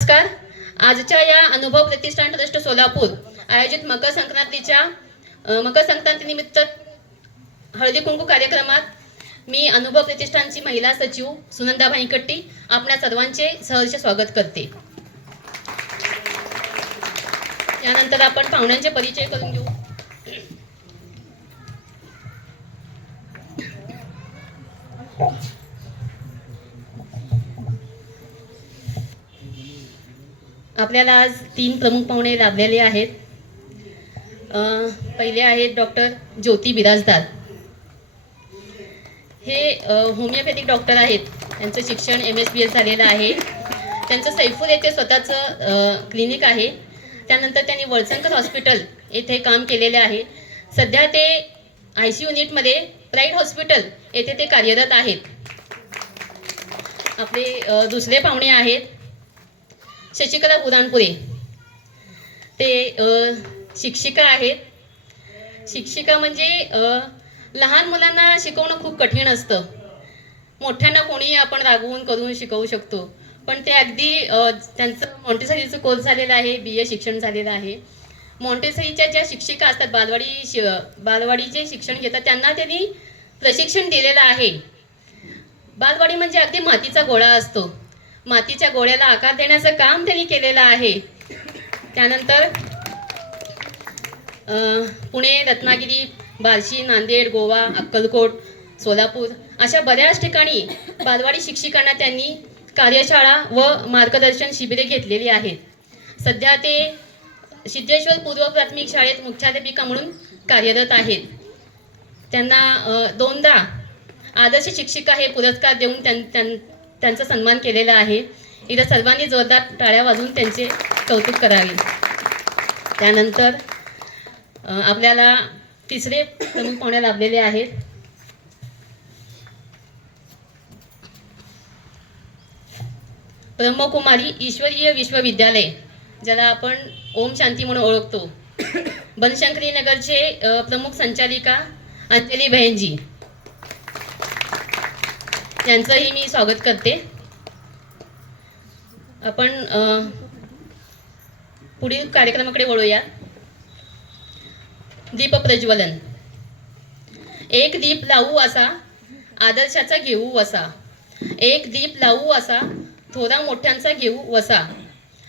नमस्कार. आजच्या या अनुभव प्रतिष्ठान ट्रस्ट सोलापूर आयोजित मकर संक्रांतीनिमित्त हळदी कुंकू कार्यक्रमात मी अनुभव प्रतिष्ठानची महिला सचिव सुनंदा भाईकट्टी आपल्या सर्वांचे सहर्ष स्वागत करते. यानंतर आपण पाहुण्यांचे परिचय करून घेऊ. आपल्याला आज 3 प्रमुख पाहुणे लाभलेले आहेत. पहिले आहेत डॉक्टर ज्योती बिराजदार. हे होमिओपॅथिक डॉक्टर आहेत. त्यांचं शिक्षण MSBS झालेलं आहे. त्यांचं सैफूर येथे स्वतःचं क्लिनिक आहे. त्यानंतर त्यांनी वळसंकर हॉस्पिटल येथे काम केलेले आहे. सध्या ते ICU युनिटमध्ये प्राईड हॉस्पिटल येथे ते कार्यरत आहेत. आपले दुसरे पाहुणे आहेत शशिकला बुराणपुरे. ते शिक्षिका आहेत. शिक्षिका म्हणजे लहान मुलांना शिकवणं खूप कठीण असतं. मोठ्यांना कोणीही आपण रागवून करून शिकवू शकतो, पण ते अगदी त्यांचं मॉन्टेसरीचं कोर्स झालेला आहे. BA शिक्षण झालेलं आहे. मॉन्टेसरीच्या ज्या शिक्षिका असतात, बालवाडीचे शिक्षण घेतात, त्यांना त्यांनी प्रशिक्षण दिलेलं आहे. बालवाडी म्हणजे अगदी मातीचा गोळा असतो. मातीच्या गोळ्याला आकार देण्याचं काम त्यांनी केलेलं आहे. त्यानंतर पुणे, रत्नागिरी, बार्शी, नांदेड, गोवा, अक्कलकोट, सोलापूर अशा बऱ्याच ठिकाणी बालवाडी शिक्षिकांना त्यांनी कार्यशाळा व मार्गदर्शन शिबिरे घेतलेली आहेत. सध्या ते सिद्धेश्वर पूर्व प्राथमिक शाळेत मुख्याध्यापिका म्हणून कार्यरत आहेत. त्यांना 2दा आदर्श शिक्षिका हे पुरस्कार देऊन त्यांचा सन्मान केलेला आहे. इथं सर्वांनी जोरदार टाळ्या वाजवून त्यांचे कौतुक करावे. त्यानंतर आपल्याला तिसरे प्रमुख पाहुणे लाभलेले आहेत. ब्रह्मकुमारी ईश्वरीय विश्वविद्यालय, ज्याला आपण ओम शांती म्हणून ओळखतो, बनशंकरी नगरचे प्रमुख संचालिका अंजली बहनजी यांचंही मी स्वागत करते. आपण पुढील कार्यक्रमाकडे वळूया. दीप प्रज्वलन. एक दीप लावू असा आदर्शाचा घेऊ वसा. एक दीप लावू असा थोरा मोठ्यांचा घेऊ वसा.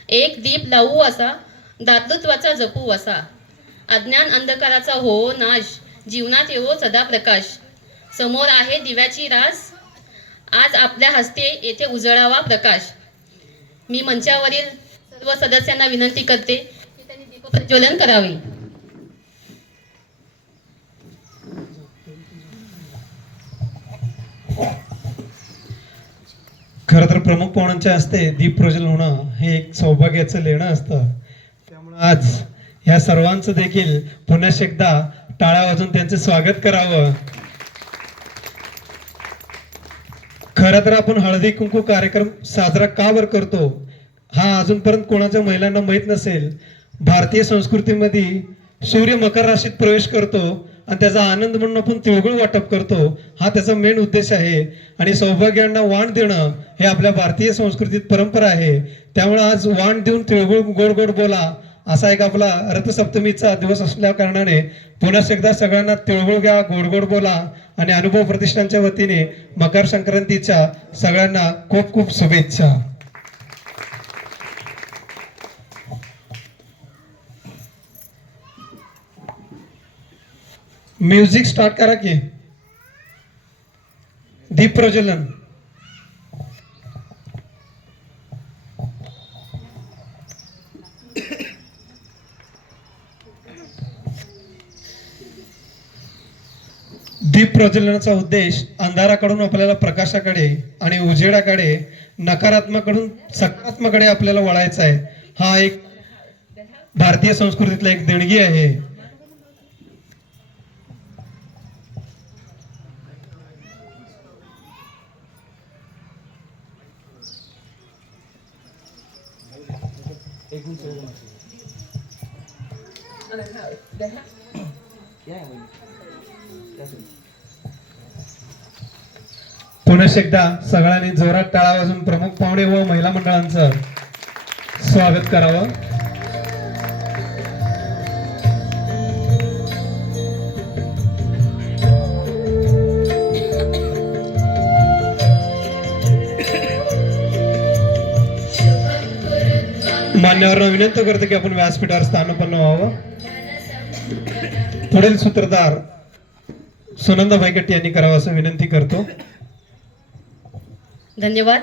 एक दीप लावू असा दातृत्वाचा जपू वसा. अज्ञान अंधकाराचा हो नाश, जीवनात येवो सदा प्रकाश. समोर आहे दिव्याची रास, आज आपल्या हस्ते येथे उजळावा प्रकाश. मी मंचावरील सर्व सदस्यांना विनंती करते की त्यांनी दीप प्रज्वलन करावे. खरं तर प्रमुख पाहुण्यांच्या हस्ते दीप प्रज्वलन होणं हे एक सौभाग्याचं लेणं असतं. त्यामुळे आज ह्या सर्वांचं देखील पुन्हा एकदा टाळ्या वाजवून त्यांचे स्वागत करावं. खरं तर आपण हळदी कुंकू कार्यक्रम साजरा का बरं करतो हा अजूनपर्यंत कोणाच्या महिलांना माहीत नसेल. भारतीय संस्कृतीमध्ये सूर्य मकर राशीत प्रवेश करतो आणि त्याचा आनंद म्हणून आपण तिळगुळ वाटप करतो. हा त्याचा मेन उद्देश आहे. आणि सौभाग्यांना वाण देणं हे आपल्या भारतीय संस्कृतीत परंपरा आहे. त्यामुळे आज वाण देऊन तिळगुळ गोड गोड बोला असा एक आपला रथसप्तमीचा दिवस असल्या कारणाने पुन्हा एकदा सगळ्यांना तिळगुळ घ्या, गोड गोड बोला आणि अनुभव प्रतिष्ठानच्या वतीने मकर संक्रांतीच्या सगळ्यांना खूप खूप शुभेच्छा. म्युझिक स्टार्ट करा की. दीप प्रज्वलन. दीप प्रज्वलनाचा उद्देश अंधाराकडून आपल्याला प्रकाशाकडे आणि उजेडाकडे, नकारात्मकडून सकारात्मकडे आपल्याला वळायचा आहे. हा एक भारतीय संस्कृतीतला एक देणगी आहे. पुन्हा एकदा सगळ्यांनी जोरात टाळा वाजून प्रमुख पाहुणे व महिला मंडळांचं स्वागत करावं. मान्यवरांना विनंती करतो की आपण व्यासपीठावर स्थानापन्न व्हावं. पुढील सूत्रधार सुनंदा भाईकट्टी यांनी करावं असं विनंती करतो. धन्यवाद.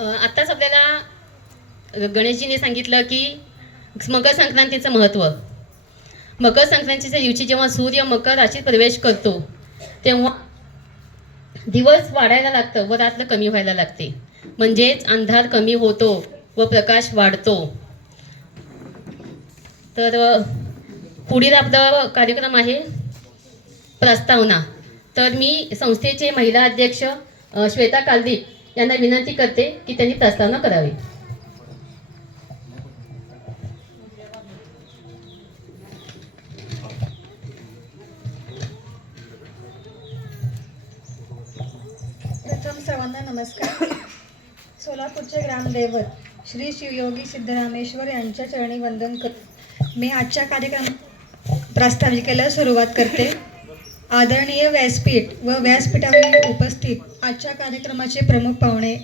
आत्ताच आपल्याला गणेशजीने सांगितलं की मकर संक्रांतीचं महत्त्व. मकर संक्रांतीच्या दिवशी जेव्हा सूर्य मकर राशीत प्रवेश करतो तेव्हा दिवस वाढायला लागतं व रात्र कमी व्हायला लागते. म्हणजेच अंधार कमी होतो व प्रकाश वाढतो. तर पुढील आपला कार्यक्रम आहे प्रस्तावना. तर मी संस्थेचे महिला अध्यक्ष श्वेता कालदीप यांना विनंती करते की त्यांनी प्रस्तावना करावी. प्रथम सर्वांना नमस्कार. सोलापूरचे ग्रामदैवत श्री शिवयोगी सिद्धरामेश्वर यांच्या चरणी वंदन कर मी आजच्या कार्यक्रम प्रास्ताविकेला सुरुवात करते. आदरणीय व्यासपीठ व व्यासपीठावर उपस्थित आजच्या कार्यक्रमाचे प्रमुख पाहुणे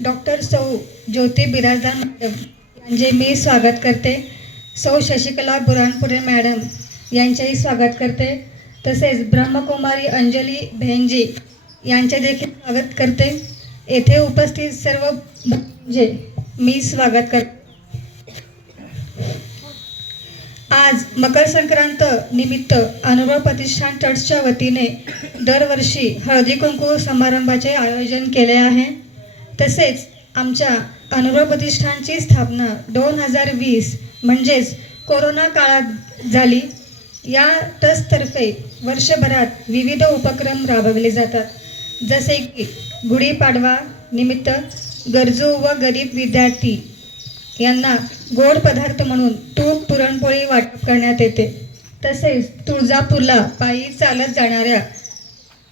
डॉक्टर सौ ज्योती बिराजदार मॅडम यांचे मी स्वागत करते. सौ शशिकला बुरानपुरे मॅडम यांचेही स्वागत करते. तसेच ब्रह्मकुमारी अंजली भेंजी यांचे देखील स्वागत करते. येथे उपस्थित सर्व म्हणजे मी स्वागत करते. आज मकर संक्रांत निमित्त अनुभव प्रतिष्ठान ट्रस्टच्या वतीने दरवर्षी हळदी कुंकू समारंभाचे आयोजन केले आहे. तसेच आमच्या अनुभव प्रतिष्ठानची स्थापना 2020 म्हणजेच कोरोना काळात झाली. या ट्रस्टतर्फे वर्षभरात विविध उपक्रम राबवले जातात. जसे की गुढीपाडवा निमित्त गरजू व गरीब विद्यार्थी यांना गोड पदार्थ म्हणून तूप पुरणपोळी वाटप करण्यात येते. तसेच तुळजापूरला पायी चालत जाणाऱ्या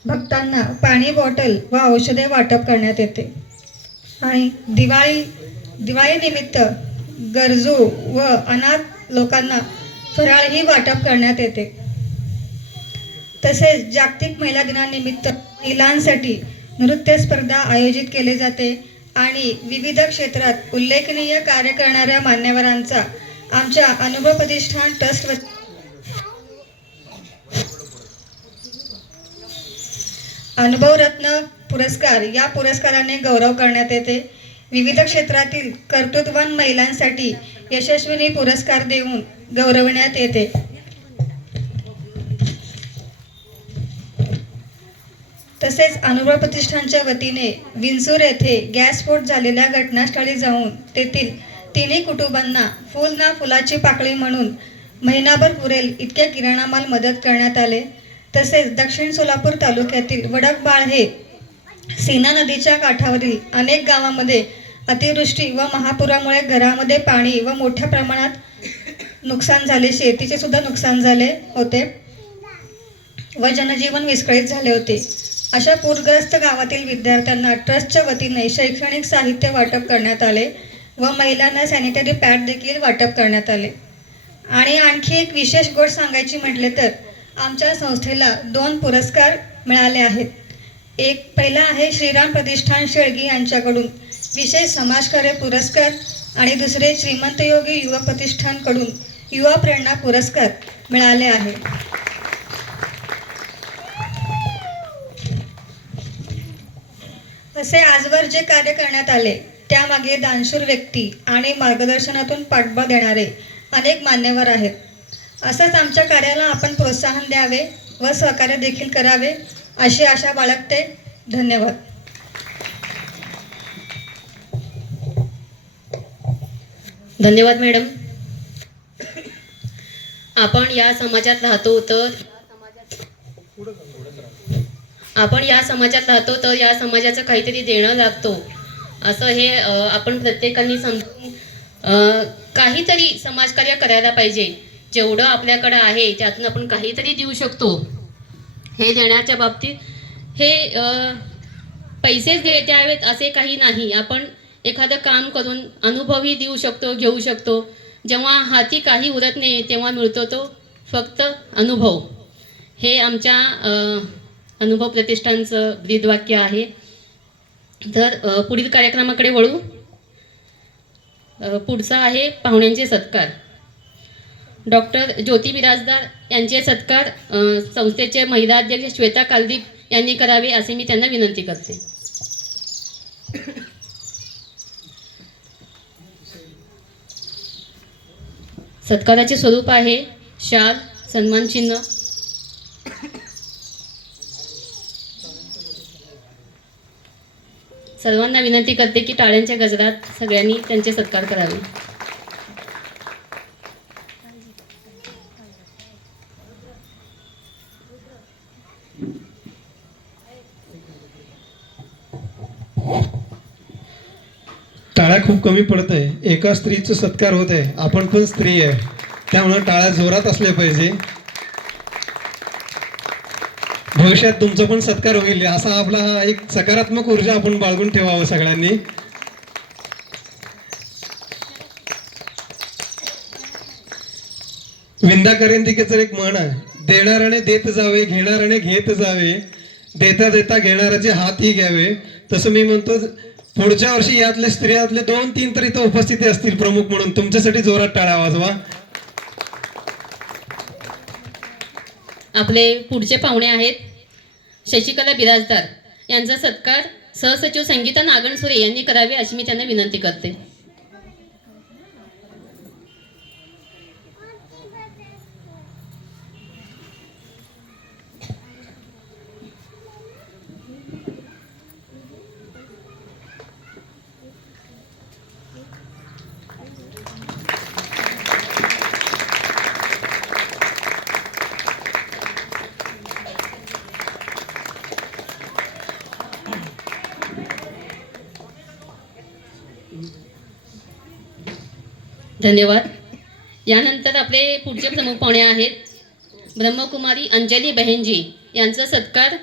भक्तांना पाणी बॉटल व औषधे वाटप करण्यात येते. आणि दिवाळी निमित्त गरजू व अनाथ लोकांना फराळही वाटप करण्यात येते. तसेच जागतिक महिला दिनानिमित्त महिलांसाठी नृत्य स्पर्धा आयोजित केली जाते आणि विविध क्षेत्रात उल्लेखनीय कार्य करणाऱ्या मान्यवरांचा आमच्या अनुभव प्रतिष्ठान ट्रस्ट अनुभवरत्न पुरस्कार या पुरस्काराने गौरव करण्यात येते. विविध क्षेत्रातील कर्तृत्ववान महिलांसाठी यशस्विनी पुरस्कार देऊन गौरविण्यात येते. तसेच अनुभव प्रतिष्ठानच्या वतीने विंचूर येथे गॅसस्फोट झालेल्या घटनास्थळी जाऊन तेथील तिन्ही कुटुंबांना फुल ना फुलाची पाकळी म्हणून महिनाभर पुरेल इतके किराणा माल मदत करण्यात आले. तसेच दक्षिण सोलापूर तालुक्यातील वडकबाळ हे सीना नदीच्या काठावरील अनेक गावांमध्ये अतिवृष्टी व महापुरामुळे घरामध्ये पाणी व मोठ्या प्रमाणात नुकसान झाले. शेतीचे सुद्धा नुकसान झाले होते व जनजीवन विस्कळीत झाले होते. अशा पूरग्रस्त गावातील विद्यार्थ्यांना ट्रस्टच्या वतीने शैक्षणिक साहित्य वाटप करण्यात आले व महिलांना सॅनिटरी पॅड देखील वाटप करण्यात आले. आणि आणखी एक विशेष गोष्ट सांगायची म्हटले तर आमच्या संस्थेला 2 पुरस्कार मिळाले आहेत. एक पहिला आहे श्रीराम प्रतिष्ठान शेळगी यांच्याकडून विशेष समाजकार्य पुरस्कार आणि दुसरे श्रीमंत योगी युवा प्रतिष्ठानकडून युवा प्रेरणा पुरस्कार मिळाले आहे. असे आजवर जे कार्य करण्यात आले त्यामागे दानशूर व्यक्ती आणि मार्गदर्शनातून पाठबळ देणारे अनेक मान्यवर आहेत. असंच आमच्या कार्याला आपण प्रोत्साहन द्यावे व सहकार्य देखील करावे अशी आशा बाळगते. धन्यवाद. धन्यवाद मॅडम. आपण या समाजात राहतो तर या समाजाचं काहीतरी देणं लागतो असं हे आपण प्रत्येकाने समजून काहीतरी समाजकार्य करायला पाहिजे. जेवढं आपल्याकडं आहे त्यातून आपण काहीतरी देऊ शकतो. हे देण्याच्या बाबतीत हे पैसेच द्यावेत असे काही नाही. आपण एखादं काम करून अनुभवही देऊ शकतो, घेऊ शकतो. जेव्हा हाती काही उरत नाही तेव्हा मिळतो तो फक्त अनुभव. हे आमच्या अनुभव प्रतिष्ठानचं ब्रीदवाक्य आहे. तर पुढील कार्यक्रमाकडे वळू. पुढचा आहे पाहुण्यांचे सत्कार. डॉक्टर ज्योती बिराजदार यांचे सत्कार संस्थेचे महिला अध्यक्ष श्वेता कालदीप यांनी करावे असे मी त्यांना विनंती करते. सत्काराचे स्वरूप आहे शाल, सन्मान चिन्ह. सर्वांना विनंती करते की टाळ्यांच्या गजरात सगळ्यांनी त्यांचे सत्कार करावे. टाळ्या खूप कमी पडतंय. एका स्त्रीचं सत्कार होत आहे. आपण पण स्त्री आहे, त्यामुळे टाळ्या जोरात असल्या पाहिजे. भविष्यात तुमचा पण सत्कार होईल असा आपला एक सकारात्मक ऊर्जा आपण बाळगून ठेवावं सगळ्यांनी. विंदा करंदीकेचं एक म्हण आहे, देणाऱ्याने देत जावे, घेणाऱ्याने घेत जावे, देता देता घेणाऱ्याचे हातही घ्यावे. तसं मी म्हणतो पुढच्या वर्षी यातले स्त्रियातले 2-3 तरी तो उपस्थिती असतील प्रमुख म्हणून. तुमच्यासाठी जोरात टाळ्या वाजवा. आपले पुढचे पाहुणे आहेत शशिकला बिराजदार. यांचा सत्कार सहसचिव संगीता नागणसुरे यांनी करावे अशी मी त्यांना विनंती करते. धन्यवाद. यानंतर आपले पुढचे प्रमुख पाहुणे आहेत ब्रह्मकुमारी अंजली बहेनजी. यांचा सत्कार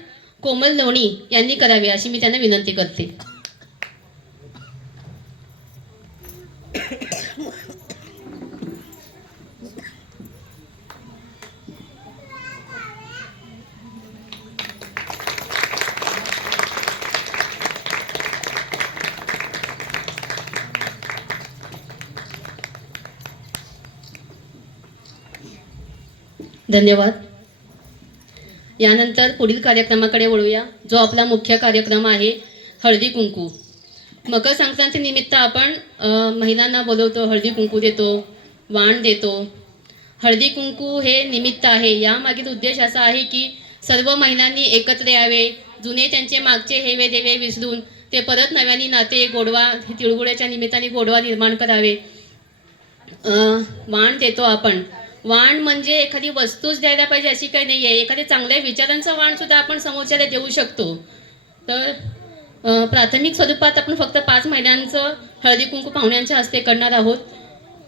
कोमल लोणी यांनी करावे अशी मी त्यांना विनंती करते. धन्यवाद. यानंतर पुढील कार्यक्रमाकडे वळूया, जो आपला मुख्य कार्यक्रम आहे हळदी कुंकू. मकर संक्रांती निमित्त आपण महिलांना बोलवतो, हळदी कुंकू देतो, वाण देतो. हळदी कुंकू हे निमित्त आहे. यामागील उद्देश असा आहे की सर्व महिलांनी एकत्र यावे, जुने त्यांचे मागचे हेवे देवे विसरून ते परत नव्याने नाते गोडवा, तिळगुळाच्या निमित्ताने गोडवा निर्माण करावे. वाण देतो आपण. वाण म्हणजे एखादी वस्तूच द्यायला पाहिजे अशी काही नाही आहे. एखाद्या चांगल्या विचारांचं वाण सुद्धा आपण समोरच्याला देऊ शकतो. तर प्राथमिक स्वरूपात आपण फक्त 5 महिलांचं हळदी कुंकू पाहुण्यांच्या हस्ते करणार आहोत.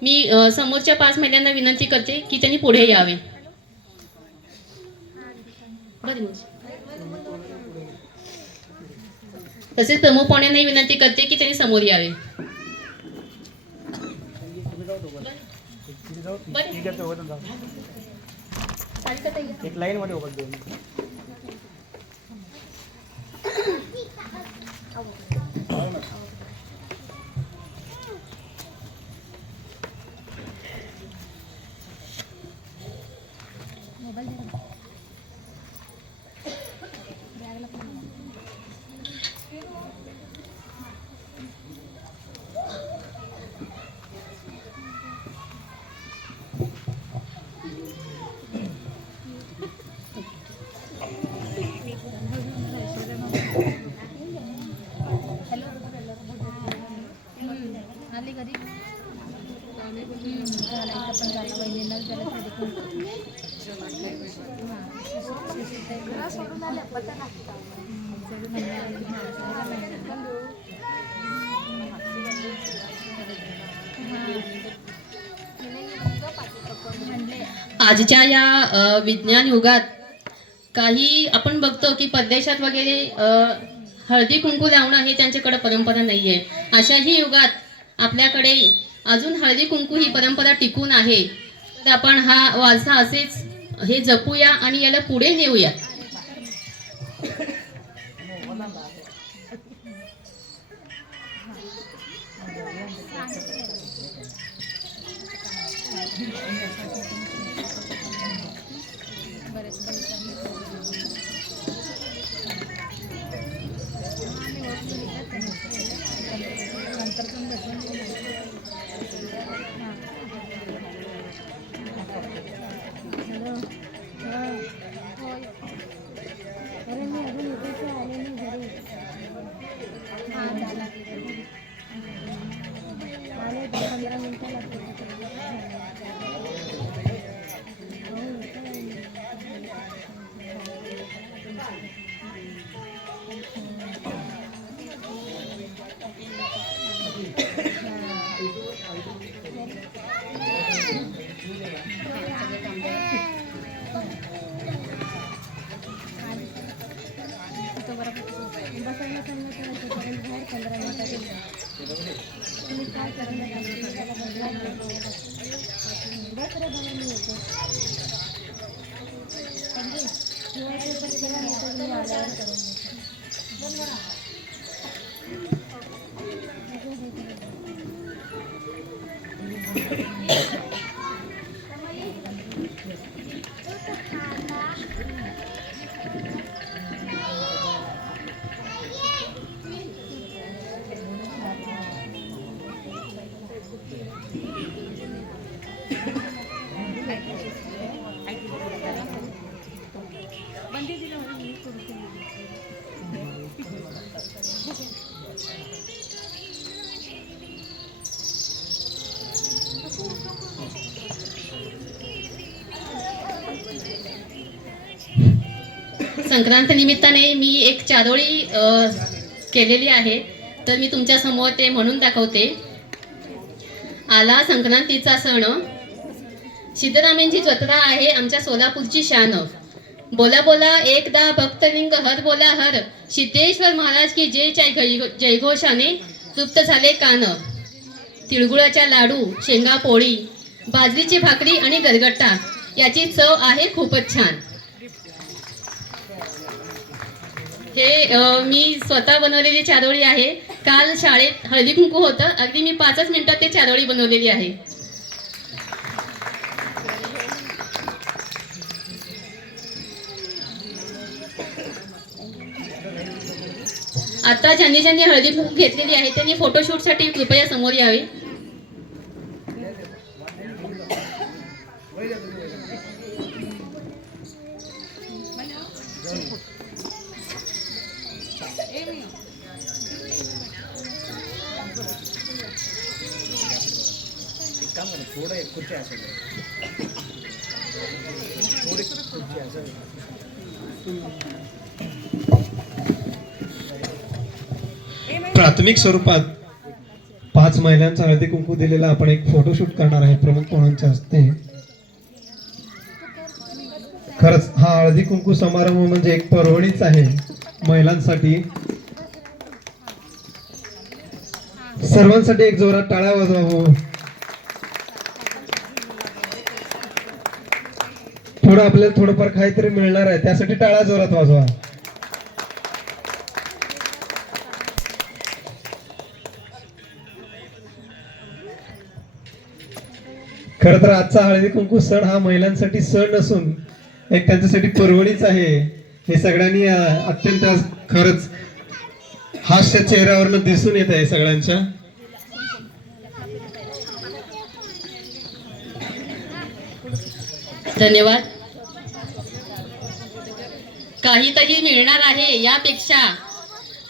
मी समोरच्या 5 महिलांना विनंती करते की त्यांनी पुढे यावे. तसेच प्रमुख पाहुण्यांनाही विनंती करते की त्यांनी समोर यावे. एक लाईन मध्ये उभं दोन. आजच्या या विज्ञान युगात काही आपण बघतो की परदेशात वगैरे हळदी कुंकू लावणं हे त्यांच्याकडे परंपरा नाही आहे. अशाही युगात आपल्याकडे अजून हळदी कुंकू ही परंपरा टिकून आहे. तर आपण हा वारसा असेच हे जपूया आणि याला पुढे नेऊया. संक्रांत निमित्ताने मी एक चारोळी केलेली आहे. तर मी तुमच्या समोर ते म्हणून दाखवते. आला संक्रांतीचा सण, सिद्धरामांची जत्रा आहे आमच्या सोलापूरची शान. बोला बोला एकदा भक्तलिंग हर बोला हर, सिद्धेश्वर महाराज की जय जयघोषाने तृप्त झाले कान. तिळगुळाच्या लाडू, शेंगा पोळी, बाजरीची भाकरी आणि गरगट्टा याची चव आहे खूपच छान. हे मी स्वतः बनवलेली चारोळी आहे. काल शाळेत हळदी कुंकू होतं, अगदी मी 5च मिनिटात ते चारोळी बनवलेली आहे. आता ज्यांनी ज्यांनी हळदी कुंकू घेतलेली आहे त्यांनी फोटोशूटसाठी कृपया समोर यावे. प्राथमिक स्वरूपात 5 महिलांचा हळदी कुंकू दिलेला आपण एक फोटोशूट करणार आहे प्रमुख पाहुण्यांच्या हस्ते. खरंच हा हळदी कुंकू समारंभ म्हणजे एक पर्वणीच आहे महिलांसाठी. सर्वांसाठी एक जोरात टाळ्या वाजवा. थोडं आपल्याला थोडंफार काहीतरी मिळणार आहे त्यासाठी टाळ्या जोरात वाजवा. खर तर आजचा हळदी कुंकू सण हा महिलांसाठी सण नसून एक त्यांच्यासाठी पर्वणीच आहे. हे सगळ्यांनी अत्यंत खरंच हास्य चेहऱ्यावरनं दिसून येत आहे सगळ्यांच्या. धन्यवाद. काहीतरी मिळणार आहे यापेक्षा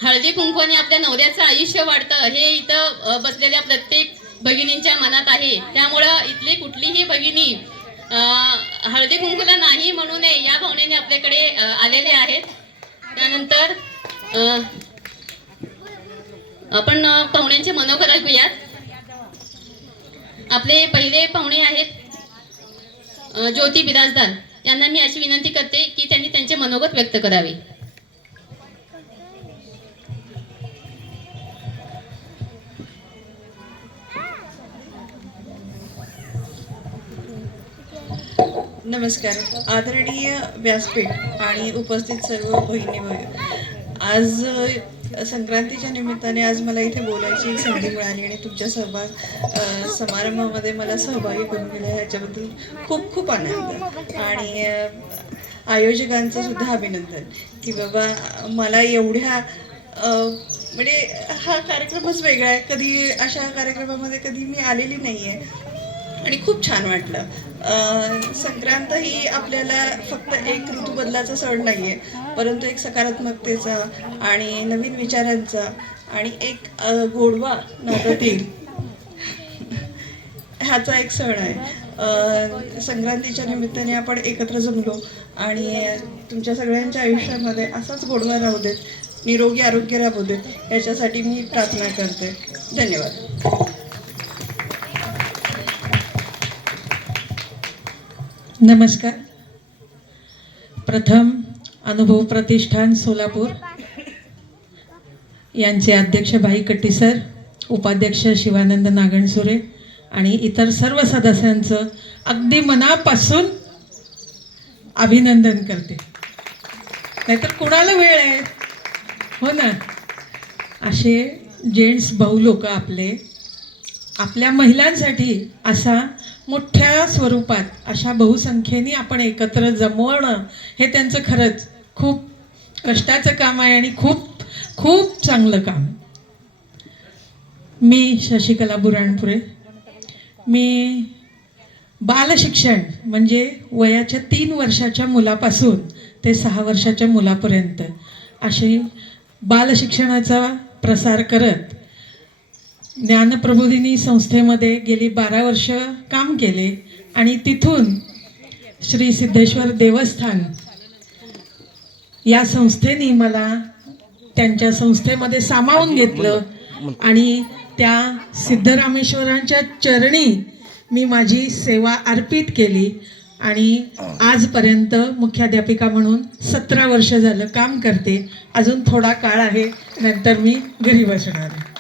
हळदी कुंकवाने आपल्या नवऱ्याचं आयुष्य वाढतं हे इथं बसलेल्या प्रत्येक भगिनींच्या मनात आहे. त्यामुळं इथली कुठलीही भगिनी हळदी कुंकूला नाही म्हणू नये या भावनेने आपल्याकडे आलेले आहेत. त्यानंतर आपण पाहुण्यांचे मनोगत ऐकूयात. आपले पहिले पाहुणे आहेत ज्योती बिराजदार. यांना मी अशी विनंती करते की त्यांनी त्यांचे मनोगत व्यक्त करावे. नमस्कार. आदरणीय व्यासपीठ आणि उपस्थित सर्व भगिनी आज संक्रांतीच्या निमित्ताने आज मला इथे बोलायची एक संधी मिळाली आणि तुमच्या समारंभामध्ये मला सहभागी करून दिलं ह्याच्याबद्दल खूप खूप आनंद आणि आयोजकांचं सुद्धा अभिनंदन की बाबा मला एवढ्या म्हणजे हा कार्यक्रमच वेगळा आहे. कधी अशा कार्यक्रमामध्ये कधी मी आलेली नाही आहे आणि खूप छान वाटलं. संक्रांत ही आपल्याला फक्त एक ऋतुबदलाचा सण नाही आहे, परंतु एक सकारात्मकतेचा आणि नवीन विचारांचा आणि एक गोडवा नात्यात येईल ह्याचा एक सण आहे. संक्रांतीच्या निमित्ताने आपण एकत्र जमलो आणि तुमच्या सगळ्यांच्या आयुष्यामध्ये असाच गोडवा राहू देत, निरोगी आरोग्य राहू देत याच्यासाठी मी प्रार्थना करते. धन्यवाद. नमस्कार. प्रथम अनुभव प्रतिष्ठान सोलापूर यांचे अध्यक्ष भाई कट्टी सर, उपाध्यक्ष शिवानंद नागणसुरे आणि इतर सर्व सदस्यांचं अगदी मनापासून अभिनंदन करते. नाहीतर कुणाला वेळ आहे, हो ना. असे जेंट्स भाऊ लोक आपल्या महिलांसाठी असा मोठ्या स्वरूपात अशा बहुसंख्येने आपण एकत्र जमवणं हे त्यांचं खरंच खूप कष्टाचं काम आहे आणि खूप खूप चांगलं काम. मी शशिकला बुराणपुरे. मी बालशिक्षण म्हणजे वयाच्या 3 वर्षाच्या मुलापासून ते 6 वर्षाच्या मुलापर्यंत असे बालशिक्षणाचा प्रसार करत ज्ञानप्रबोधिनी संस्थेमध्ये गेली 12 वर्ष काम केले आणि तिथून श्री सिद्धेश्वर देवस्थान या संस्थेने मला त्यांच्या संस्थेमध्ये सामावून घेतलं आणि त्या सिद्धरामेश्वरांच्या चरणी मी माझी सेवा अर्पित केली आणि आजपर्यंत मुख्याध्यापिका म्हणून 17 वर्ष झालं काम करते. अजून थोडा काळ आहे, नंतर मी घरी बसणार आहे.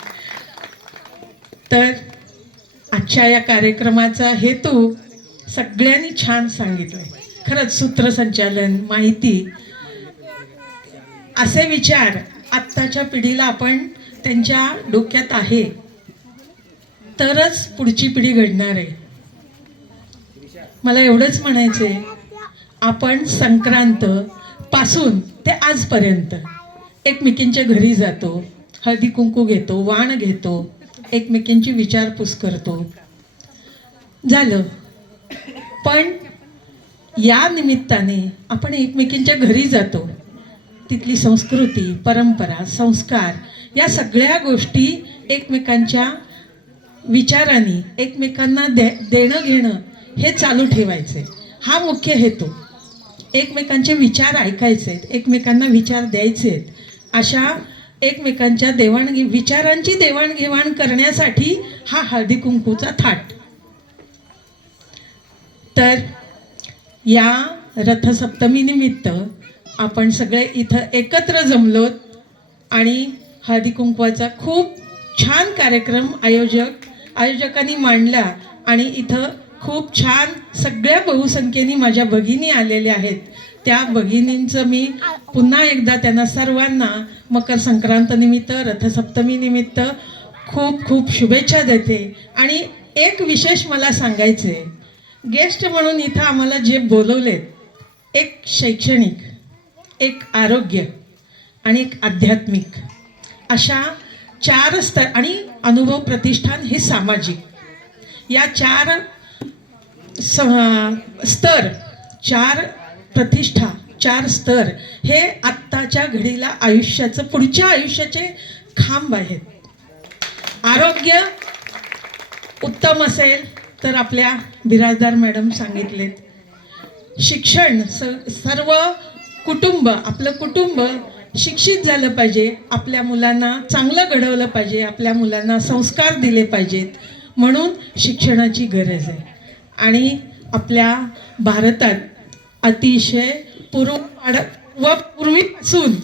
तर आजच्या या कार्यक्रमाचा हेतू सगळ्यांनी छान सांगितलं. खरंच सूत्रसंचालन, माहिती, असे विचार आत्ताच्या पिढीला आपण त्यांच्या डोक्यात आहे तरच पुढची पिढी घडणार आहे. मला एवढंच म्हणायचं आहे, आपण संक्रांत पासून ते आजपर्यंत एकमेकींच्या घरी जातो, हळदी कुंकू घेतो, वाण घेतो, एकमेकींची विचारपूस करतो, झालं. पण या निमित्ताने आपण एकमेकींच्या घरी जातो, तिथली संस्कृती, परंपरा, संस्कार या सगळ्या गोष्टी एकमेकांच्या विचारांनी एकमेकांना देणं घेणं हे चालू ठेवायचे. हा मुख्य हेतू. एकमेकांचे विचार ऐकायचे, एकमेकांना विचार द्यायचे, अशा एकमेकांच्या विचारांची देवाणघेवाण करण्यासाठी हा हळदी कुंकूचा थाट. तर या रथसप्तमी निमित्त आपण सगळे इथं एकत्र जमलोत आणि हळदी कुंकवाचा खूप छान कार्यक्रम आयोजकांनी मांडला आणि इथं खूप छान सगळ्या बहुसंख्येने माझ्या भगिनी आलेल्या आहेत. त्या भगिनींचं मी पुन्हा एकदा त्यांना सर्वांना मकर संक्रांत निमित्त, रथसप्तमी निमित्त खूप खूप शुभेच्छा देते. आणि एक विशेष मला सांगायचे, गेस्ट म्हणून इथं आम्हाला जे बोलवलेत, एक शैक्षणिक, एक आरोग्य आणि एक आध्यात्मिक अशा 4 स्तर आणि अनुभव प्रतिष्ठान हे सामाजिक, या 4 स्तर, 4 प्रतिष्ठा, 4 स्तर हे आत्ताच्या घडीला आयुष्याचं, पुढच्या आयुष्याचे खांब आहेत. आरोग्य उत्तम असेल तर आपल्या बिराजदार मॅडम सांगितलेत. शिक्षण, सर्व कुटुंब, आपलं कुटुंब शिक्षित झालं पाहिजे, आपल्या मुलांना चांगलं घडवलं पाहिजे, आपल्या मुलांना संस्कार दिले पाहिजेत, म्हणून शिक्षणाची गरज आहे. आणि आपल्या भारतात अतिशय पूर्वीपासून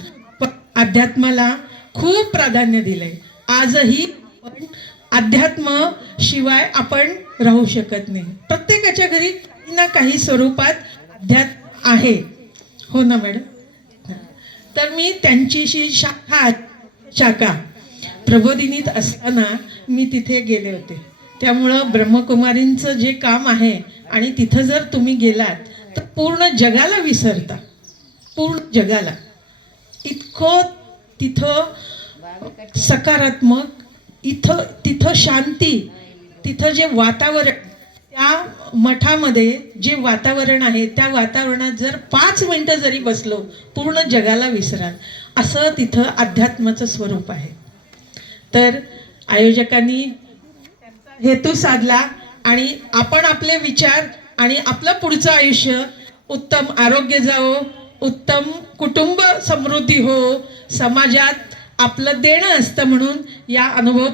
अध्यात्माला खूप प्राधान्य दिलंय. आजही अध्यात्म शिवाय आपण राहू शकत नाही. प्रत्येकाच्या घरी काही ना काही स्वरूपात अध्यात्म आहे. हो ना मॅडम? तर मी त्यांचीशी शाखा प्रबोधिनीत असताना मी तिथे गेले होते. त्यामुळं ब्रह्मकुमारींचं जे काम आहे आणि तिथं जर तुम्ही गेलात तर पूर्ण जगाला विसरता, पूर्ण जगाला. इतकं तिथं सकारात्मक, तिथं शांती, तिथं जे वातावरण, त्या मठामध्ये जे वातावरण आहे त्या वातावरणात जर 5 मिनिटं जरी बसलो पूर्ण जगाला विसराल, असं तिथं अध्यात्माचं स्वरूप आहे. तर आयोजकांनी हेतू साधला आणि आपण आपले विचार आणि आपलं पुढचं आयुष्य उत्तम आरोग्य जावो, उत्तम कुटुंब समृद्धी हो, समाजात आपलं देणं असतं म्हणून या अनुभव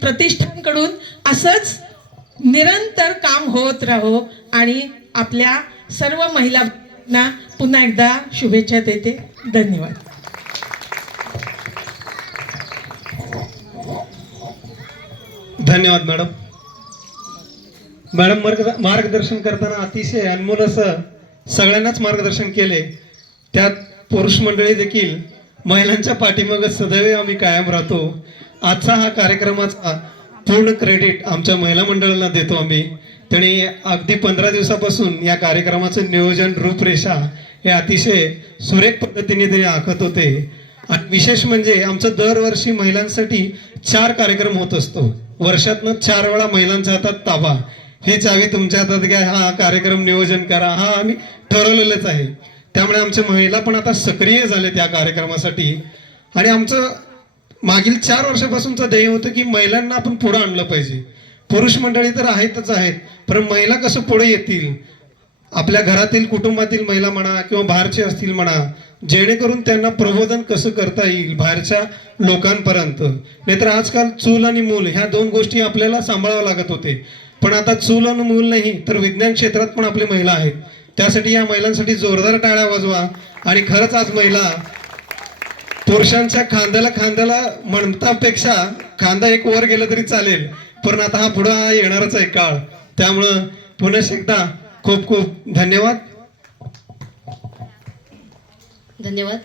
प्रतिष्ठानकडून असंच निरंतर काम होत राहो आणि आपल्या सर्व महिलांना पुन्हा एकदा शुभेच्छा देते. धन्यवाद. धन्यवाद मॅडम. मॅडम मार्गदर्शन करताना अतिशय अनमोल असं सगळ्यांनाच मार्गदर्शन केले. त्यात पुरुष मंडळी देखील महिलांच्या पाठीमागे सदैव आम्ही कायम राहतो. आजचा हा कार्यक्रमाचा पूर्ण क्रेडिट आमच्या महिला मंडळांना देतो आम्ही. त्यांनी अगदी 15 दिवसापासून या कार्यक्रमाचं नियोजन, रूपरेषा हे अतिशय सुरेख पद्धतीने ते आखत होते. आणि विशेष म्हणजे आमचं दरवर्षी महिलांसाठी 4 कार्यक्रम होत असतो. वर्षातनं 4 वेळा महिलांच्या हातात ताबा, हे चावी तुमच्या हातात घ्या, हा कार्यक्रम नियोजन करा, हा आम्ही ठरवलेलंच आहे. त्यामुळे आमच्या महिला पण आता सक्रिय झाले त्या कार्यक्रमासाठी. आणि आमचं मागील 4 वर्षापासूनचं ध्येय होतं की महिलांना आपण पुढे आणलं पाहिजे. पुरुष मंडळी तर आहेतच आहेत, पण महिला कसं पुढे येतील, आपल्या घरातील कुटुंबातील महिला म्हणा किंवा बाहेरचे असतील म्हणा, जेणेकरून त्यांना प्रबोधन कसं करता येईल बाहेरच्या लोकांपर्यंत. नाहीतर आजकाल चूल आणि मूल ह्या 2 गोष्टी आपल्याला सांभाळावं लागत होते, पण आता चूल आणि मूल नाही तर विज्ञान क्षेत्रात पण आपली महिला आहेत. त्यासाठी या महिलांसाठी जोरदार टाळ्या वाजवा. आणि खरंच आज महिला पुरुषांच्या खांद्याला म्हणतापेक्षा खांदा एक वर गेला तरी चालेल, पण आता हा पुढे येणारच आहे काळ. त्यामुळं पुन्हा एकदा खूप खूप धन्यवाद. धन्यवाद.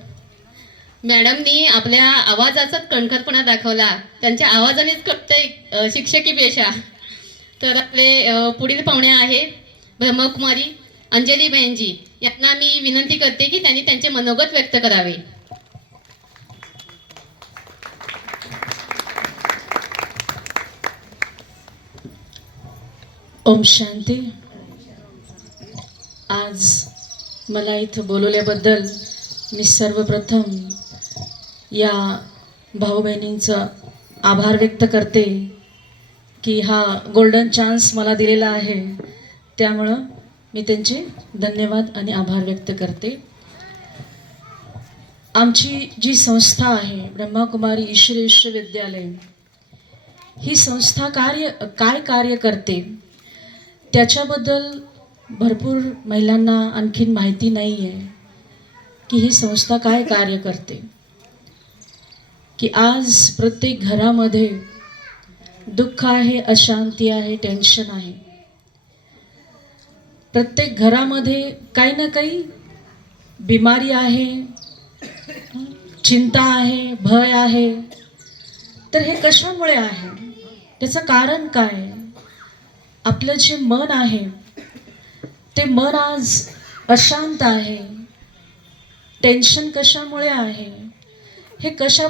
मॅडमनी आपल्या आवाजाचाच कणखरपणा दाखवला. त्यांच्या आवाजानेच कळतंय शिक्षकी पेशा. तर आपले पुढील पाहुणे आहेत ब्रह्मकुमारी अंजलीबेनजी. यांना मी विनंती करते की त्यांनी त्यांचे मनोगत व्यक्त करावे. ओम शांती. आज मला इथं बोलवल्याबद्दल मी सर्वप्रथम या भाऊ बहिणींचं आभार व्यक्त करते की हा गोल्डन चान्स मला दिलेला आहे. त्यामुळं मी त्यांचे धन्यवाद आणि आभार व्यक्त करते. आमची जी संस्था आहे ब्रह्मकुमारी ईश्वरी विश्वविद्यालय, ही संस्था काय कार्य करते त्याच्याबद्दल भरपूर महिलांना आणखीन माहिती नाही आहे की ही संस्था काय कार्य करते. की आज प्रत्येक घरामध्ये दुःख आहे, अशांती आहे, टेन्शन आहे. प्रत्येक घरामध्ये काही ना काही बिमारी आहे, चिंता आहे, भय आहे. तर हे कशामुळे आहे, त्याचं कारण काय? आपलं जे मन आहे ते मन आज अशांत आहे. टेन्शन कशामुळे आहे, हे कशा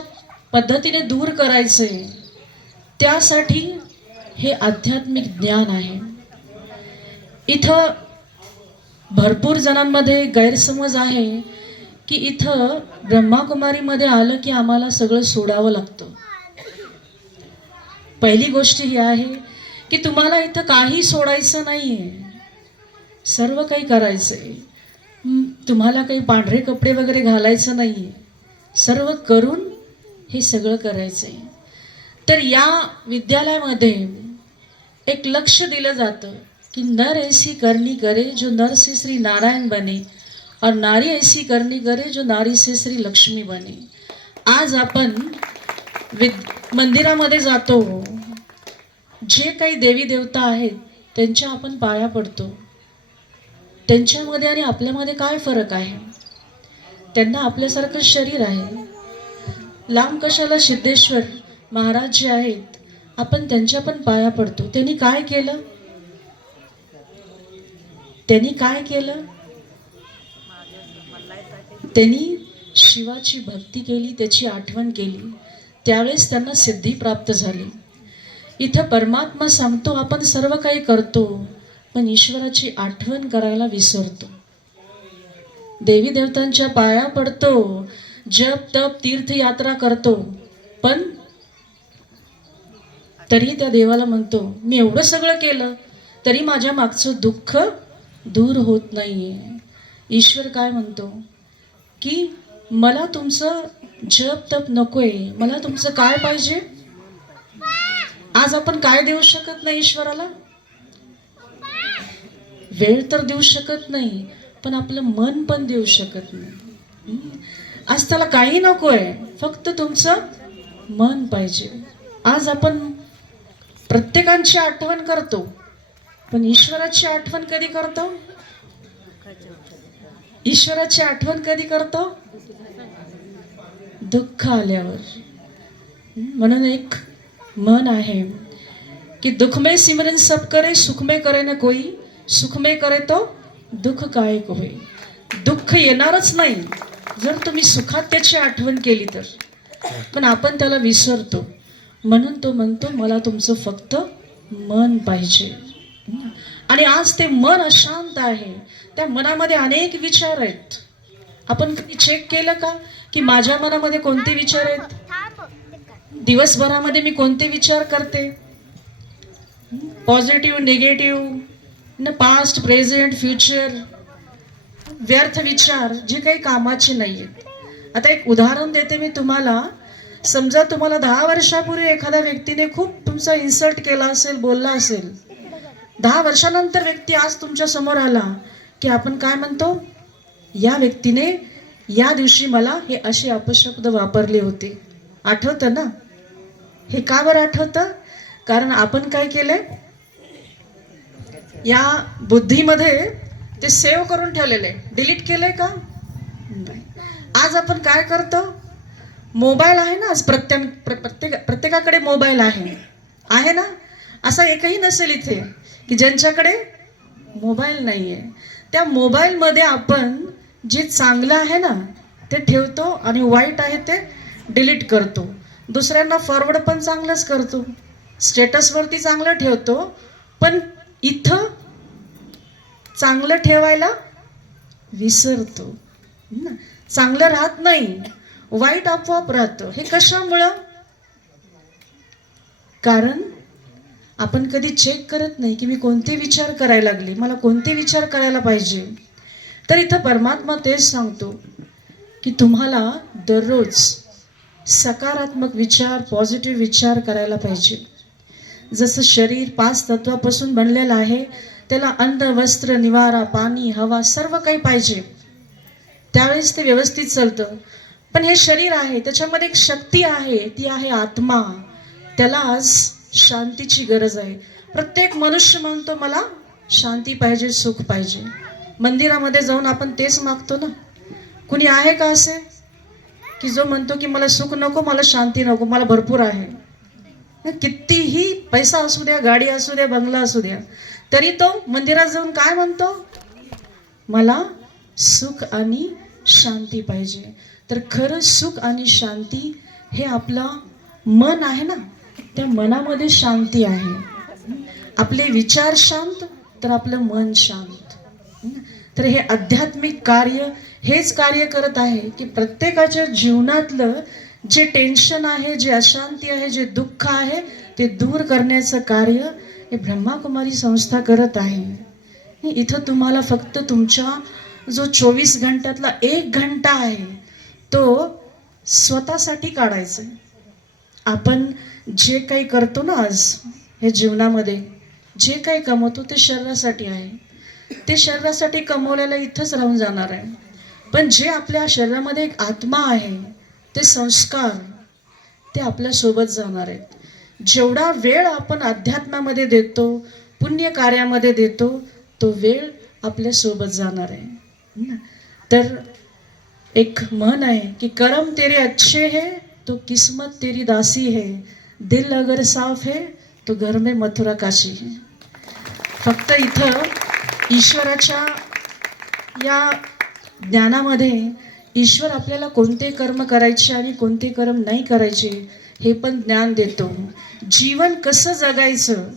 पद्धतीने दूर करायचे, त्यासाठी हे आध्यात्मिक ज्ञान आहे. इथं भरपूर जणांमध्ये गैरसमज आहे की इथं ब्रह्मकुमारीमध्ये आलं की आम्हाला सगळं सोडावं लागतं. पहिली गोष्ट ही आहे की तुम्हाला इथं काही सोडायचं नाही आहे, सर्व काही करायचं आहे. तुम्हाला काही पांढरे कपडे वगैरे घालायचं नाही आहे, सर्व करून हे सगळं करायचं आहे. तर या विद्यालयामध्ये एक लक्ष दिलं जातं कि नर ऐसी करनी करे जो नर से श्री नारायण बने और नारी ऐसी करनी करे जो नारी से श्री लक्ष्मी बने. आज आपण मंदिरामध्ये जातो, जे काही देवी देवता आहेत त्यांच्या आपण पाया पडतो. त्यांच्यामध्ये आणि आपल्यामध्ये काय फरक आहे? त्यांना आपल्यासारखं शरीर आहे. लांब कशाला सिद्धेश्वर महाराज जे आहेत, आपण त्यांच्या पण पाया पडतो. त्यांनी काय केलं? त्यांनी शिवाची भक्ती केली, त्याची आठवण केली, त्यावेळेस त्यांना सिद्धी प्राप्त झाली. इथं परमात्मा सांगतो आपण सर्व काही करतो, पण ईश्वराची आठवण करायला विसरतो. देवी देवतांच्या पाया पडतो, जप तप तीर्थयात्रा करतो, पण तरी त्या देवाला म्हणतो मी एवढं सगळं केलं तरी माझ्या मागचं दुःख दूर होत नाहीये. ईश्वर काय म्हणतो की मला तुमचं जप तप नकोय, मला तुमचं काय पाहिजे? आज आपण काय देऊ शकत नाही ईश्वराला? वेळ तर देऊ शकत नाही, पण आपलं मन पण देऊ शकत नाही. आज त्याला काही नकोय, फक्त तुमचं मन पाहिजे. आज आपण प्रत्येकाची आठवण करतो, पण ईश्वराची आठवण कधी करतो? ईश्वराची आठवण कधी करतो? दुःख आल्यावर. म्हणून एक मन आहे की दुख में सिमरन सब करे, सुख में करे न कोई, सुख में करे तो दुःख काय होय. दुःख येणारच नाही जर तुम्ही सुखात त्याची आठवण केली तर, पण आपण त्याला विसरतो. म्हणून तो म्हणतो मला तुमचं फक्त मन पाहिजे. आणि आज ते मन अशांत आहे, त्या मनामध्ये अनेक विचार आहेत. आपण कधी चेक केलं का की माझ्या मनामध्ये कोणते विचार आहेत? दिवसभरामध्ये मी कोणते विचार करते? Positive, negative, past, present, future, व्यर्थ विचार जे काही कामाचे नाही आहेत. आता एक उदाहरण देते मी तुम्हाला. समजा तुम्हाला 10 वर्षापूर्वी एखाद्या व्यक्तीने खूप तुमचा इन्सल्ट केला असेल, बोलला असेल. 10 वर्षानंतर व्यक्ती आज तुमच्या समोर आला की आपण काय म्हणतो? या व्यक्तीने या दिवशी मला हे असे अपशब्द वापरले होते. आठवतं ना? हे का बरं आठवतं? कारण आपण काय केलंय? या बुद्धीमध्ये ते सेव्ह करून ठेवलेलं आहे. डिलीट केलंय का? नाही. आज आपण काय करतो? मोबाईल आहे ना, आज प्रत्येकाकडे मोबाईल आहे ना. असा एकही नसेल इथे की ज्यांच्याकडे मोबाईल नाही आहे. त्या मोबाईलमध्ये आपण जे चांगलं आहे ना ते ठेवतो आणि वाईट आहे ते डिलीट करतो. दुसऱ्यांना फॉरवर्ड पण चांगलंच करतो, स्टेटसवरती चांगलं ठेवतो, पण इथं चांगलं ठेवायला विसरतो. चांगलं राहत नाही, वाईट आपोआप राहतं. हे कशामुळं? कारण आपण कधी चेक करत नाही की मी कोणते विचार करायला लागले, मला कोणते विचार करायला पाहिजे. तर इथं परमात्मा तेच सांगतो की तुम्हाला दररोज सकारात्मक विचार, पॉझिटिव्ह विचार करायला पाहिजे. जसं शरीर 5 तत्वापासून बनलेलं आहे, त्याला अन्न, वस्त्र, निवारा, पाणी, हवा सर्व काही पाहिजे, त्यावेळेस ते व्यवस्थित चालतं. पण हे शरीर आहे, त्याच्यामध्ये एक शक्ती आहे, ती आहे आत्मा. त्याला आज शांतीची गरज आहे. प्रत्येक मनुष्य म्हणतो मला शांती पाहिजे, सुख पाहिजे. मंदिरामध्ये जाऊन आपण तेच मागतो ना. कुणी आहे का असे की जो म्हणतो की मला सुख नको, मला शांती नको, मला भरपूर आहे? कितीही पैसा असू द्या, गाडी असू द्या, बंगला असू द्या, तरी तो मंदिरात जाऊन काय म्हणतो? मला सुख आणि शांती पाहिजे. तर खरं सुख आणि शांती हे आपलं मन आहे ना, त्या मनामध्ये शांती आहे. आपले विचार शांत तर आपलं मन शांत. तर हे आध्यात्मिक कार्य हेच कार्य करत आहे की प्रत्येकाच्या जीवनातलं जे टेन्शन आहे, जे अशांती आहे, जे दुःख आहे ते दूर करण्याचं कार्य हे ब्रह्माकुमारी संस्था करत आहे. इथं तुम्हाला फक्त तुमच्या जो 24 घंट्यातला 1 घंटा आहे तो स्वतःसाठी काढायचा आहे. आपण जे काही करतो ना आज हे जीवनामध्ये, जे काही कमवतो ते शरीरासाठी आहे. ते शरीरासाठी कमवलेलं इथंच राहून जाणार आहे. पण जे आपल्या शरीरामध्ये एक आत्मा आहे, ते संस्कार ते आपल्यासोबत जाणार आहेत. जेवढा वेळ आपण अध्यात्मामध्ये देतो, पुण्य कार्यामध्ये देतो, तो वेळ आपल्यासोबत जाणार आहे ना. तर एक म्हण आहे की करम तेरे अच्छे है तो किस्मत तेरी दासी है, दिल अगर साफ है तो घर में मथुरा काशी है. फक्त इथं ईश्वराच्या या ज्ञानामध्ये ईश्वर आपल्याला कोणते कर्म करायचे आणि कोणते कर्म नाही करायचे हे पण ज्ञान देतो. जीवन कसं जगायचं,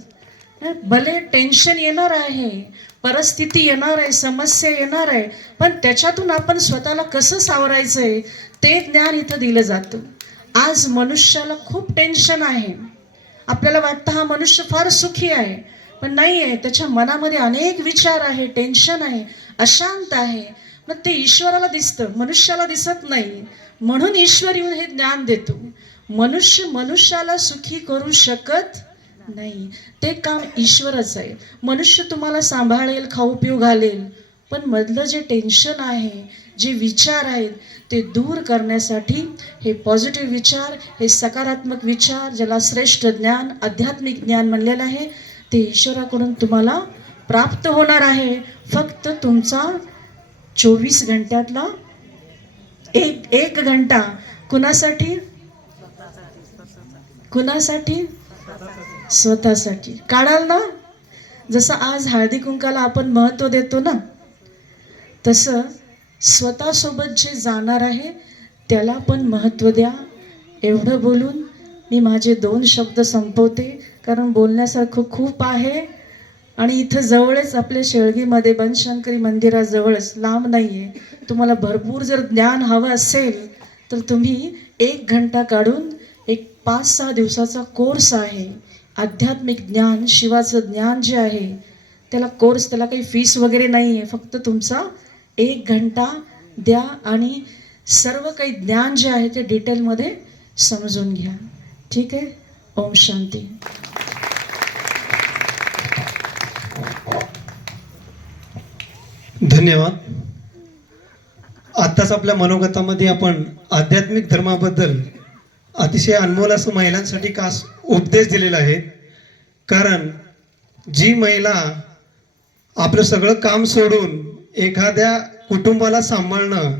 भले टेन्शन येणार आहे, परिस्थिती येणार आहे, समस्या येणार आहे, पण त्याच्यातून आपण स्वतःला कसं सावरायचं आहे ते ज्ञान इथं दिलं जातं. आज मनुष्याला खूप टेन्शन आहे. आपल्याला वाटतं हा मनुष्य फार सुखी आहे, पण नाही आहे. त्याच्या मनामध्ये अनेक विचार आहे, टेन्शन आहे, अशांत आहे. मग ते ईश्वराला दिसतं, मनुष्याला दिसत नाही. म्हणून ईश्वर येऊन हे ज्ञान देतो. मनुष्य मनुष्याला सुखी करू शकत नाही, ते काम ईश्वरच आहे. मनुष्य तुम्हाला सांभाळेल, खाऊ पिऊ घालेल, पण मधलं जे टेन्शन आहे, जे विचार आहेत ते दूर करण्यासाठी हे पॉझिटिव्ह विचार, हे सकारात्मक विचार, ज्याला श्रेष्ठ ज्ञान, आध्यात्मिक ज्ञान म्हणलेलं आहे, ते ईश्वराकडून तुम्हाला प्राप्त होणार आहे. फक्त तुमचा 24 घंट्यातला एक घंटा कुणासाठी? कुणासाठी? स्वतःसाठी काढाल ना. जसं आज हळदी कुंकाला आपण महत्त्व देतो ना, तसं स्वतःसोबत जे जाणार आहे त्याला पण महत्त्व द्या. एवढं बोलून मी माझे 2 शब्द संपवते, कारण बोलण्यासारखं खूप आहे. आणि इथं जवळच आपल्या शेळगीमध्ये बनशंकरी मंदिराजवळच, लांब नाही आहे. तुम्हाला भरपूर जर ज्ञान हवं असेल तर तुम्ही 1 घंटा काढून एक 5-6 दिवसाचा कोर्स आहे. आध्यात्मिक ज्ञान, शिवाचं ज्ञान जे आहे त्याला कोर्स, त्याला काही फीस वगैरे नाही आहे. फक्त तुमचा 1 घंटा द्या आणि सर्व काही ज्ञान जे आहे ते डिटेलमध्ये समजून घ्या. ठीक आहे. ओम शांती. धन्यवाद. आत्ताच आपल्या मनोगतामध्ये आपण आध्यात्मिक धर्माबद्दल अतिशय अनमोल असं महिलांसाठी खास उपदेश दिलेला आहे. कारण जी महिला आपलं सगळं काम सोडून एखाद्या कुटुंबाला सांभाळणं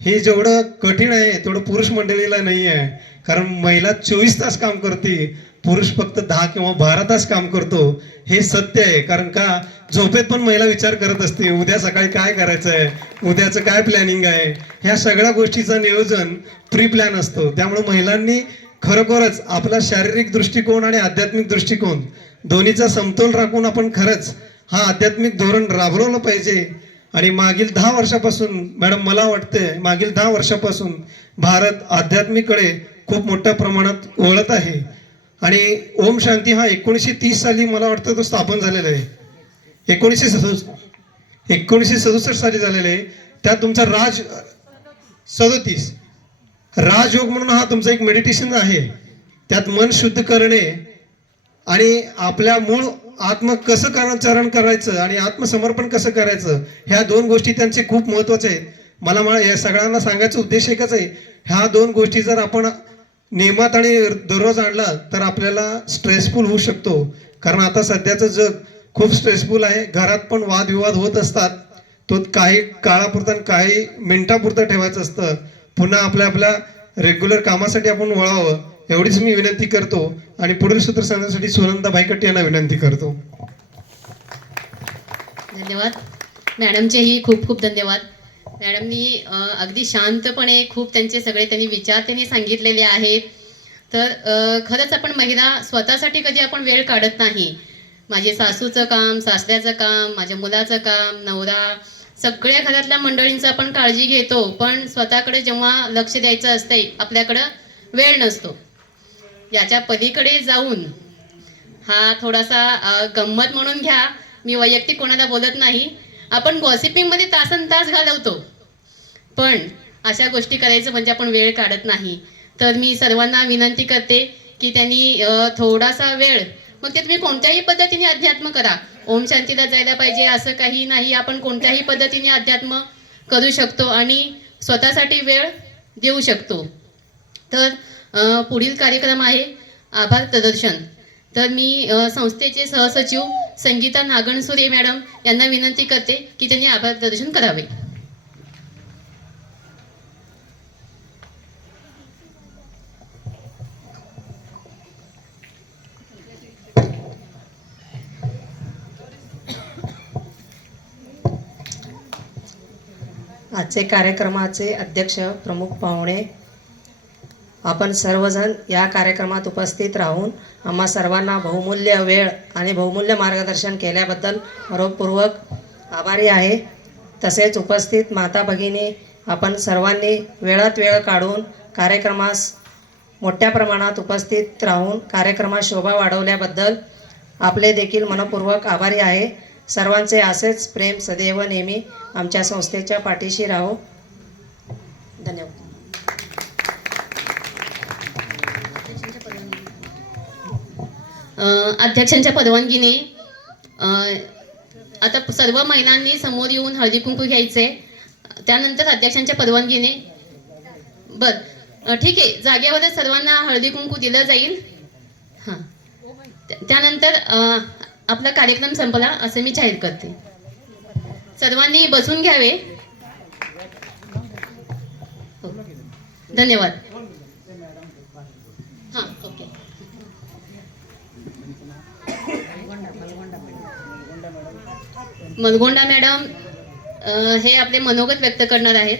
हे जेवढं कठीण आहे तेवढं पुरुष मंडळीला नाही आहे. कारण महिला 24 तास काम करते, पुरुष फक्त 10 किंवा 12 तास काम करतो. हे सत्य आहे. कारण का, झोपेत पण महिला विचार करत असते, उद्या सकाळी काय करायचं आहे, उद्याचं काय प्लॅनिंग आहे. ह्या सगळ्या गोष्टीचं नियोजन प्री प्लॅन असतो. त्यामुळे महिलांनी खरोखरच आपला शारीरिक दृष्टिकोन आणि आध्यात्मिक दृष्टिकोन दोन्हीचा समतोल राखून आपण खरंच हा आध्यात्मिक धोरण राबवलं पाहिजे. आणि मागील 10 वर्षापासून मॅडम, मला वाटतंय मागील 10 वर्षापासून भारत आध्यात्मिककडे खूप मोठ्या प्रमाणात वळत आहे. आणि ओम शांती हा 1930 साली मला वाटतं तो स्थापन झालेला आहे. 1967 साली झालेला आहे. त्यात तुमचा 37 राजयोग म्हणून हा तुमचा एक मेडिटेशन आहे. त्यात मन शुद्ध करणे आणि आपल्या मूळ आत्म कसं चरण करायचं आणि आत्मसमर्पण कसं करायचं, ह्या 2 गोष्टी त्यांचे खूप महत्त्वाचे आहेत. मला या सगळ्यांना सांगायचा उद्देश एकच आहे, ह्या 2 गोष्टी जर आपण नियमात आणि दररोज आणला तर आपल्याला स्ट्रेसफुल होऊ शकतो. कारण आता सध्याचं जग खूप स्ट्रेसफुल आहे. घरात पण वादविवाद होत असतात. तो काही काळापुरता काही मिनिटापुरतं ठेवायचं असतं. पुन्हा आपल्या रेग्युलर कामासाठी आपण वळावं, एवढीच मी विनंती करतो. आणि पुढील सूत्र सांगण्यासाठी सुनंदा भाईकट्टी यांना विनंती करतो. धन्यवाद मॅडमचेही खूप खूप धन्यवाद. मॅडमनी अगदी शांतपणे खूप त्यांनी विचार सांगितलेले आहेत. तर खरंच आपण महिला स्वतःसाठी कधी आपण वेळ काढत नाही. माझे सासूचं काम, सासऱ्याचं काम, माझ्या मुलाचं काम, नवरा, सगळ्या घरातल्या मंडळींचं आपण काळजी घेतो, पण स्वतःकडे जेव्हा लक्ष द्यायचं असते आपल्याकडं वेळ नसतो. याच्या पलीकडे जाऊन हा थोडासा गंमत म्हणून घ्या, मी वैयक्तिक कोणाला बोलत नाही. आपण गॉसिपिंगमध्ये तासनतास घालवतो, पण अशा गोष्टी करायचं म्हणजे आपण वेळ काढत नाही. तर मी सर्वांना विनंती करते की त्यांनी थोडासा वेळ, मग ते तुम्ही कोणत्याही पद्धतीने अध्यात्म करा. ओम शांतीला जायला पाहिजे असं काही नाही. आपण कोणत्याही पद्धतीने अध्यात्म करू शकतो आणि स्वतःसाठी वेळ देऊ शकतो. तर पुढील कार्यक्रम आहे आभार प्रदर्शन. तर मी संस्थेचे सहसचिव संगीता नागणसुरे मॅडम यांना विनंती करते की त्यांनी आभार प्रदर्शन करावे. आजचे कार्यक्रमाचे अध्यक्ष प्रमुख पाहुणे, आपण सर्वजण या कार्यक्रमात उपस्थित राहून आम्हा सर्वांना बहुमूल्य वेळ आणि बहुमूल्य मार्गदर्शन केल्याबद्दल मनपूर्वक आभारी आहे. तसेच उपस्थित माता भगिनी, आपण सर्वांनी वेळात वेळ काढून कार्यक्रमास मोठ्या प्रमाणात उपस्थित राहून कार्यक्रमात शोभा वाढवल्याबद्दल आपले देखील मनपूर्वक आभारी आहे. सर्वांचे असेच प्रेम सदैव नेहमी आमच्या संस्थेच्या पाठीशी राहो. धन्यवाद. अध्यक्षांच्या परवानगीने आता सर्व महिलांनी समोर येऊन हळदी कुंकू घ्यायचे. त्यानंतर अध्यक्षांच्या परवानगीने ठीक आहे, जागेवरच सर्वांना हळदी कुंकू दिलं जाईल. हां, त्यानंतर आपला कार्यक्रम संपला असं मी जाहीर करते. सर्वांनी बसून घ्यावे. हो. धन्यवाद. हां, ओके. मनगोंडा मॅडम हे आपले मनोगत व्यक्त करणार आहेत.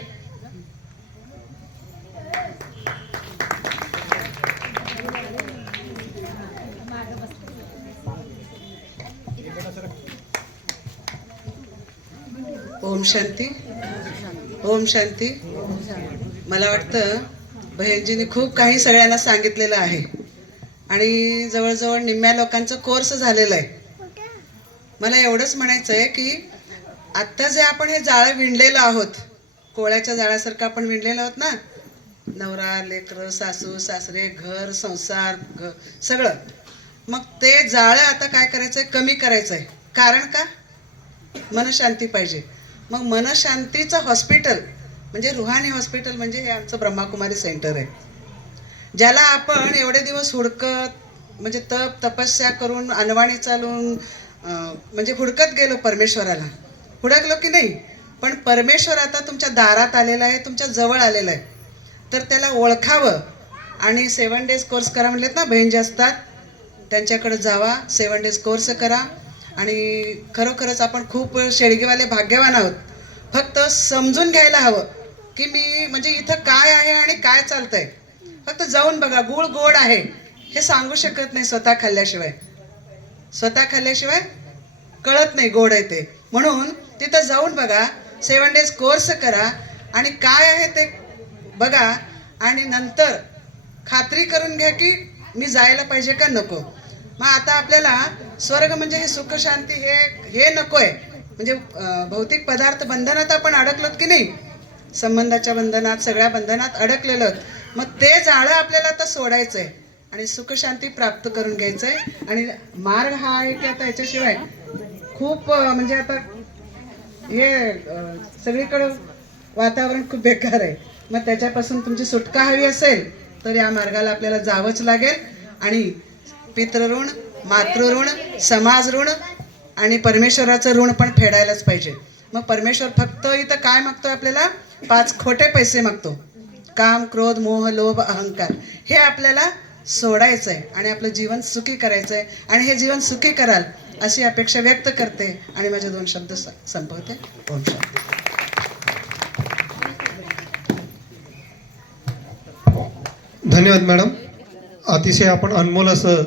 ओम शांती. ओम शांती. मला वाटतं बहिणजींनी खूप काही सगळ्यांना सांगितलेलं आहे आणि जवळजवळ निम्म्या लोकांचं कोर्स झालेलं आहे. मला एवढंच म्हणायचं आहे की आत्ता जे आपण हे जाळं विणलेलं आहोत, कोळ्याच्या जाळ्यासारखं आपण विणलेलं आहोत ना, नवरा लेकरं सासू सासरे घर संसार सगळं, मग ते जाळं आता काय करायचं आहे, कमी करायचं आहे. कारण का? मनशांती पाहिजे. मग मनशांतीचं हॉस्पिटल म्हणजे रुहानी हॉस्पिटल म्हणजे हे आमचं ब्रह्माकुमारी सेंटर आहे, ज्याला आपण एवढे दिवस हुडकत म्हणजे तपस्या करून अनवाणी चालून म्हणजे हुडकत गेलो परमेश्वराला. हुडकलो की नाही, पण परमेश्वर आता तुमच्या दारात आलेला आहे, तुमच्या जवळ आलेला आहे. तर त्याला ओळखावं आणि 7 days कोर्स करा म्हणलेत ना, बहीण जे असतात त्यांच्याकडे जावा, 7 days कोर्स करा. आणि खरोखरच आपण खूप शेळगेवाले भाग्यवान आहोत. फक्त समजून घ्यायला हवं की मी म्हणजे इथं काय आहे आणि काय चालतंय. फक्त जाऊन बघा, गुळ गोड आहे हे सांगू शकत नाही स्वतः खाल्ल्याशिवाय. स्वतः खाल्ल्याशिवाय कळत नाही गोड आहे ते. म्हणून तिथं जाऊन बघा, 7 days कोर्स करा आणि काय आहे ते बघा आणि नंतर खात्री करून घ्या की मी जायला पाहिजे का नको. मग आता आपल्याला स्वर्ग म्हणजे हे सुख शांती हे नको आहे. म्हणजे भौतिक पदार्थ बंधनात आपण अडकलोत की नाही, संबंधाच्या बंधनात सगळ्या बंधनात अडकलेलो. मग ते जाळं आपल्याला आता सोडायचं आहे आणि सुख शांती प्राप्त करून घ्यायचं आहे. आणि मार्ग हा आहे की आता याच्याशिवाय खूप म्हणजे आता हे सगळीकडं वातावरण खूप बेकार आहे. मग त्याच्यापासून तुमची सुटका हवी असेल तर या मार्गाला आपल्याला जावंच लागेल. आणि पितृऋण, मातृऋण, समाज ऋण आणि परमेश्वराचं ऋण पण फेडायलाच पाहिजे. मग परमेश्वर फक्त इथं काय मागतो आपल्याला? 5 खोटे पैसे मागतो. काम, क्रोध, मोह, लोभ, अहंकार हे आपल्याला सोडायचं आहे आणि आपलं जीवन सुखी करायचं आहे. आणि हे जीवन सुखी कराल अशी अपेक्षा व्यक्त करते आणि माझे 2 शब्द संपवते. ओम शांती. धन्यवाद मॅडम. अतिशय आपण अनमोल असं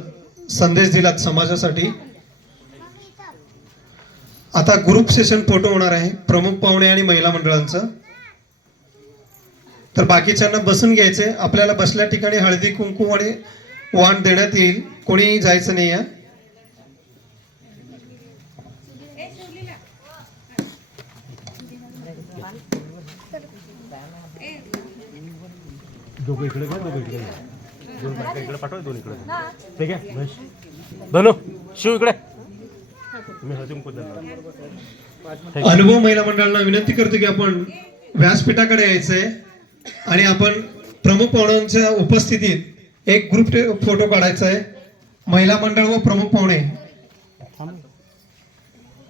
संदेश दिलात समाजासाठी. आता ग्रुप सेशन फोटो होणार आहे प्रमुख पाहुणे आणि महिला मंडळांचं. तर बाकीच्यांना बसून घ्यायचे. आपल्याला बसल्या ठिकाणी हळदी कुंकू आणि वाण देण्यात येईल. कोणी जायचं नाही आहे. दोघं इकडे घ्या, दोघं इकडे घ्या. 2 बायका इकडे पाठवा, 2 इकडे. ठीक आहे महेश. धनु, शिव इकडे. तुम्ही हळदी कुंकू द्या. अनुभव महिला मंडळांना विनंती करतो की आपण व्यासपीठाकडे यायचंय आणि आपण प्रमुख पाहुण्यांच्या उपस्थितीत एक ग्रुप फोटो काढायचा आहे. महिला मंडळ व प्रमुख पाहुणे